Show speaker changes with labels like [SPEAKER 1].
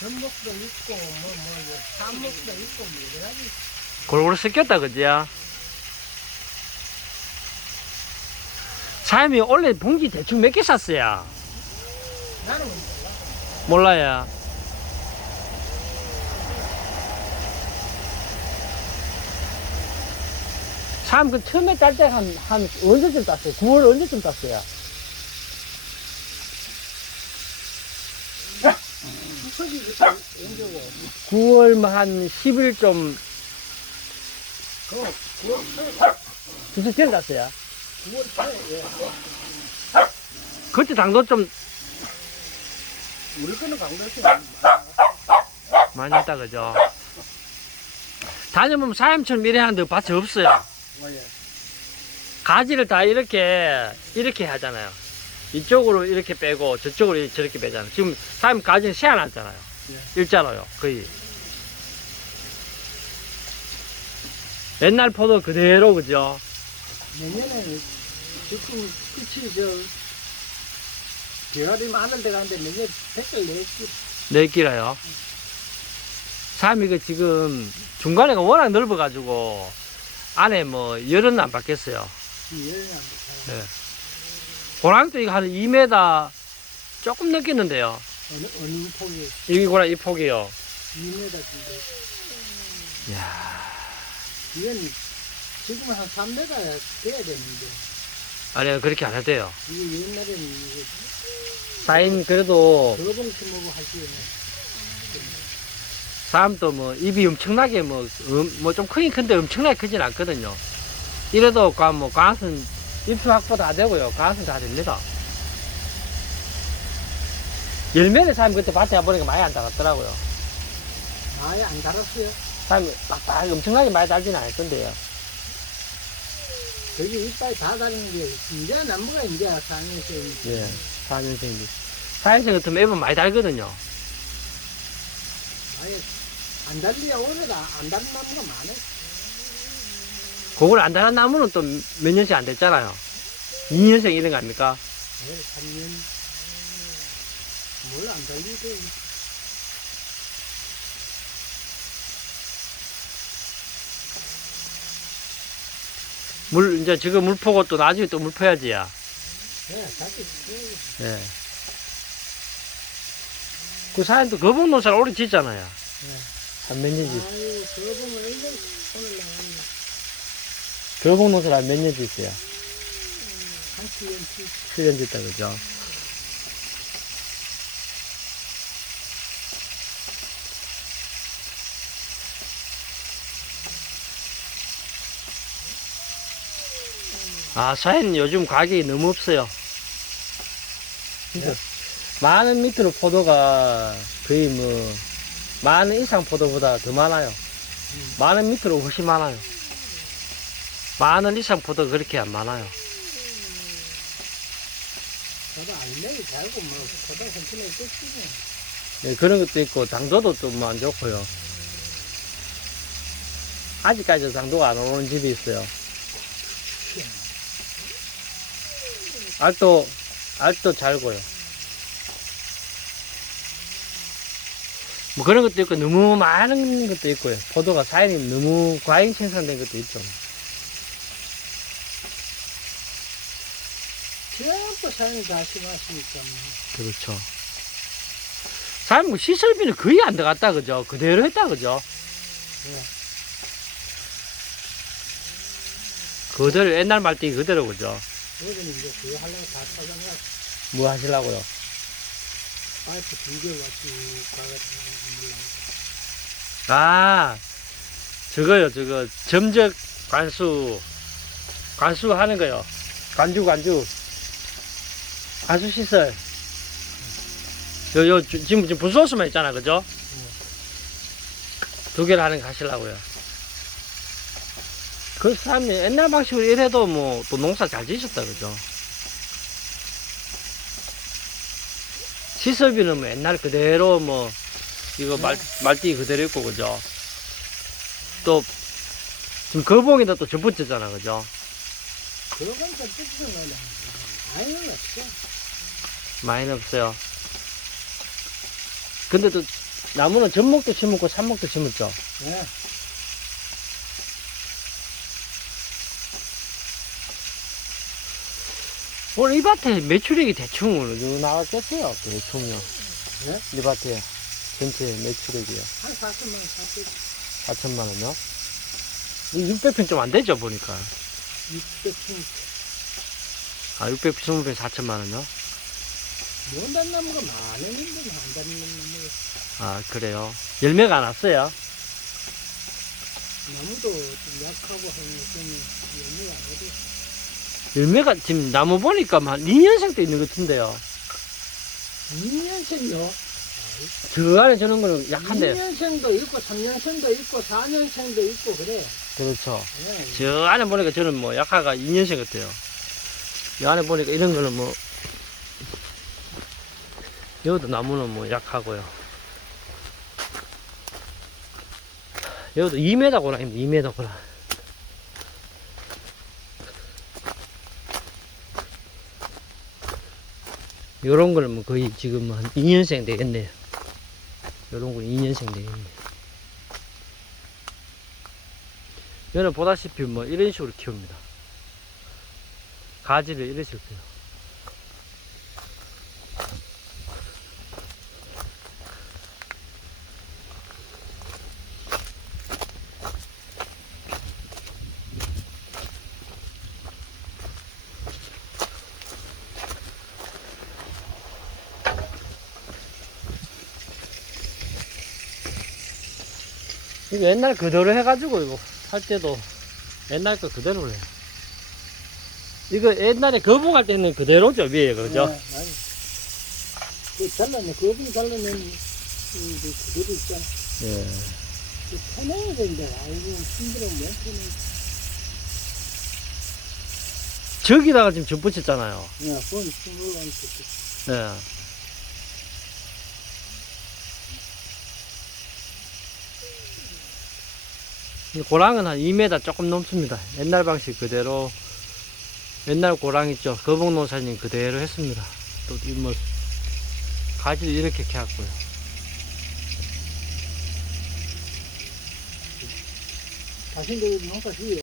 [SPEAKER 1] 전목도 있고 뭐뭐 산목도 있고 뭐 여러 가지
[SPEAKER 2] 골고루 섞였다, 그지야? 사장님이 원래 봉지 대충 몇 개 샀어요?
[SPEAKER 1] 나는 몰라.
[SPEAKER 2] 몰라요. 참, 그 처음에 딸 때 한, 한, 언제쯤 땄어요? 9월 언제쯤 땄어요?
[SPEAKER 1] 수석이 그때 언제고
[SPEAKER 2] 9월 뭐한 10일 좀,
[SPEAKER 1] 그 9월 초에
[SPEAKER 2] 주식 전에 땄어요.
[SPEAKER 1] 9월 초에 예.
[SPEAKER 2] 그때 당도 좀
[SPEAKER 1] 우리 거는 강도에서
[SPEAKER 2] 많이 했다, 그죠? 다녀보면 사람처럼 이래 하는데 밭이 없어요.
[SPEAKER 1] 뭐예
[SPEAKER 2] 가지를 다 이렇게 이렇게 하잖아요. 이쪽으로 이렇게 빼고 저쪽으로 저렇게 빼잖아요. 지금 사람 가지는 세안하잖아요. 일자로요, 거의. 옛날 포도 그대로 그죠?
[SPEAKER 1] 내년에 지금 끝이 저 계열이 많은 데 가는데 내년 댓글 내기
[SPEAKER 2] 네 끼라요. 사람이 그 지금 중간에가 워낙 넓어가지고 안에 뭐 열은 안 받겠어요.
[SPEAKER 1] 계열이 안 돼.
[SPEAKER 2] 고랑도 이거 한 2m 조금 넘겠는데요.
[SPEAKER 1] 어느 어느 폭이
[SPEAKER 2] 이 고랑 이 폭이요.
[SPEAKER 1] 2m 정도.
[SPEAKER 2] 이야.
[SPEAKER 1] 이건 지금 한 3m 돼야 되는데
[SPEAKER 2] 아니요, 그렇게 안 해도 돼요.
[SPEAKER 1] 이게 옛날에는 이게
[SPEAKER 2] 사인 그래도
[SPEAKER 1] 더봉치 먹고 하시네.
[SPEAKER 2] 사람도 뭐 입이 엄청나게 뭐뭐좀 크긴 큰데 엄청나게 크진 않거든요. 이래도 과뭐 과학 은 입수 확보 다 되고요. 과학은 다 됩니다. 열매를 사람 그때 밭에 와보니까 많이 안 달았더라고요.
[SPEAKER 1] 아예 안 달았어요.
[SPEAKER 2] 사람이 빡빡 엄청나게 많이 달지는 않을 건데요.
[SPEAKER 1] 거기 이빨 다 달린 게 이제 나무가 이제 상에서
[SPEAKER 2] 예. 4년생인데. 4년생 같으면 앱은 많이 달거든요.
[SPEAKER 1] 아예 안 달리야 오래다 안 달린 나무가 많아.
[SPEAKER 2] 그걸 안 달은 나무는 또 몇 년씩 안 됐잖아요. 2년생 이런 거 아닙니까?
[SPEAKER 1] 네, 3년 뭘 안 달리고
[SPEAKER 2] 물, 이제 지금 물 퍼고 또 나중에 또 물 퍼야지 야.
[SPEAKER 1] 네, 다시 그
[SPEAKER 2] 예. 그 사람도 거북 농사를 오래 짓잖아요. 한몇년 짓,
[SPEAKER 1] 아유 보면 이거 오늘 나왔네.
[SPEAKER 2] 거북 농사를 한 몇년 짓어요.
[SPEAKER 1] 한 7년
[SPEAKER 2] 7년 짓다, 그죠? 아, 사인 요즘 가격이 너무 없어요. 진짜. 만원 밑으로 포도가 거의 뭐, 만원 이상 포도보다 더 많아요. 만원 밑으로 훨씬 많아요. 만 원 이상 포도 그렇게 안 많아요.
[SPEAKER 1] 저도 알맹이 달고 뭐 고등 선천에 끝이네.
[SPEAKER 2] 네, 그런 것도 있고, 당도도 좀 안 좋고요. 아직까지 당도가 안 오는 집이 있어요. 알도, 알도 잘고요. 뭐 그런 것도 있고, 너무 많은 것도 있고요. 포도가 사연이 너무 과잉 생산된 것도 있죠.
[SPEAKER 1] 전부 사람이 다 심하시니까 뭐.
[SPEAKER 2] 그렇죠. 사람 뭐 시설비는 거의 안 들어갔다, 그죠? 그대로 했다, 그죠?
[SPEAKER 1] 네.
[SPEAKER 2] 그대로, 옛날 말띠 그대로, 그죠?
[SPEAKER 1] 여기는 이제 그거 하려고 다 찾아가
[SPEAKER 2] 뭐 하시려고요?
[SPEAKER 1] 파이프 두개 왔지 가가지고.
[SPEAKER 2] 아, 저거요, 저거, 점적 관수, 관수 하는 거요. 관주, 관주. 관수 시설. 요, 요, 주- 지금, 지금 부소스만 있잖아, 그죠? 두 개를 하는 거 하시려고요. 그 사람이 옛날 방식으로 이래도 뭐, 또 농사 잘 지셨다, 그죠? 시설비는 뭐 옛날 그대로 뭐, 이거 말, 말띠 그대로 있고, 그죠? 또, 지금 거봉에다 또 접붙였잖아, 그죠?
[SPEAKER 1] 그런 건 뜻은 원래 아이는 없어.
[SPEAKER 2] 많이는 없어요. 근데 또, 나무는 전목도 심었고 산목도 심었죠.
[SPEAKER 1] 예.
[SPEAKER 2] 오늘 이 밭에 매출액이 대충 어느 정도 나왔겠어요? 대충요.
[SPEAKER 1] 네?
[SPEAKER 2] 이 밭에 전체 매출액이요.
[SPEAKER 1] 한 4천만 원, 4천
[SPEAKER 2] 4천만 원요? 600평 좀 안 되죠, 보니까.
[SPEAKER 1] 600평.
[SPEAKER 2] 아, 620평 4천만 원요?
[SPEAKER 1] 원단 나무가 많았는데 안 닿는 나무가.
[SPEAKER 2] 아, 그래요. 열매가 안 왔어요.
[SPEAKER 1] 나무도 좀 약하고 하는 것은 연유가 안 해도.
[SPEAKER 2] 열매가 지금 나무 보니까 한 2년생 때 있는 것 같은데요.
[SPEAKER 1] 2년생요?
[SPEAKER 2] 저 안에 저런 거는 약한데.
[SPEAKER 1] 2년생도 있고, 3년생도 있고, 4년생도 있고, 그래.
[SPEAKER 2] 그렇죠.
[SPEAKER 1] 예.
[SPEAKER 2] 저 안에 보니까 저는 뭐 약화가 2년생 같아요. 이 안에 보니까 이런 거는 뭐, 여기도 나무는 뭐 약하고요. 여기도 2m 고랑입니다, 2m 고랑. 요런 거는 뭐 거의 지금 한 2년생 되겠네요. 요런 건 2년생 되겠네요. 얘는 보다시피 뭐 이런 식으로 키웁니다. 가지를 이런 식으로 키워요. 이거 옛날 그대로 해가지고 이거 할 때도 옛날 거 그대로 해요. 이거 옛날에 거북할 때는 그대로죠 위에 그죠?
[SPEAKER 1] 네. 그 잘라내, 그분이 잘라낸 이 그대로 있잖아.
[SPEAKER 2] 예.
[SPEAKER 1] 그 편해야 되는데, 아이고, 힘들어, 못 편해.
[SPEAKER 2] 저기다가 지금 전 붙였잖아요.
[SPEAKER 1] 야, 그건 안 좋지.
[SPEAKER 2] 네. 고랑은 한 2m 조금 넘습니다. 옛날 방식 그대로 옛날 고랑 있죠. 거북노사님 그대로 했습니다. 또 이뭐 가지를 이렇게 캐왔고요.
[SPEAKER 1] 자신들 농사 지어.